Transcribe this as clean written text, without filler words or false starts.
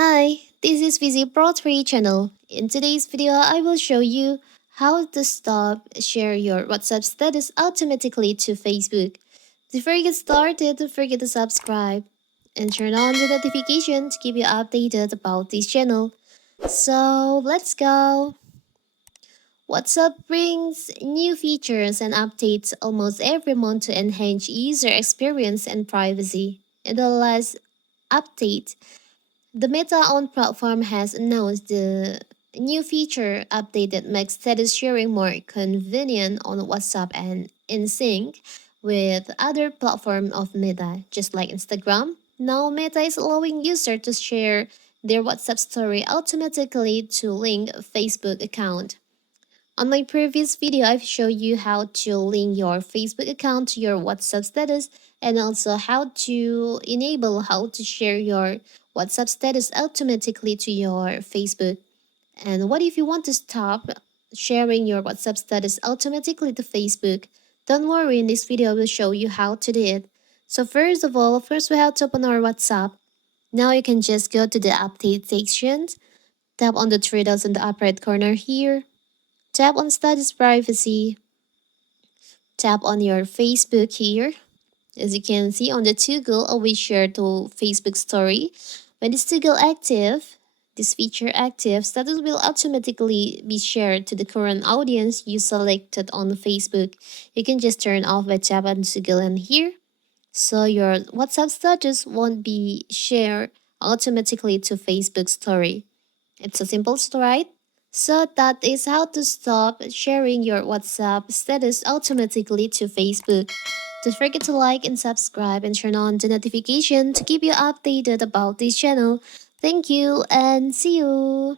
Hi, this is Vizi Pro 3 channel. In today's video, I will show you how to stop share your WhatsApp status automatically to Facebook. Before you get started, don't forget to subscribe and turn on the notification to keep you updated about this channel. So let's go. WhatsApp brings new features and updates almost every month to enhance user experience and privacy. In the last update, the Meta-owned platform has announced the new feature update that makes status sharing more convenient on WhatsApp and in sync with other platforms of Meta, just like Instagram. Now Meta is allowing users to share their WhatsApp story automatically to link Facebook account. On my previous video, I've shown you how to link your Facebook account to your WhatsApp status and also how to share your WhatsApp status automatically to your Facebook. And what if you want to stop sharing your WhatsApp status automatically to Facebook? Don't worry, in this video I will show you how to do it. So first we have to open our WhatsApp. Now you can just go to the update section, tap on the three dots in the upper right corner here. Tap on Status Privacy. Tap on your Facebook here. As you can see on the toggle always share to Facebook story. When this toggle active, this feature active, status will automatically be shared to the current audience you selected on Facebook. You can just turn off by tap on toggle in here. So your WhatsApp status won't be shared automatically to Facebook story. It's a simple right? So that is how to stop sharing your WhatsApp status automatically to Facebook. Don't forget to like and subscribe and turn on the notification to keep you updated about this channel. Thank you and see you.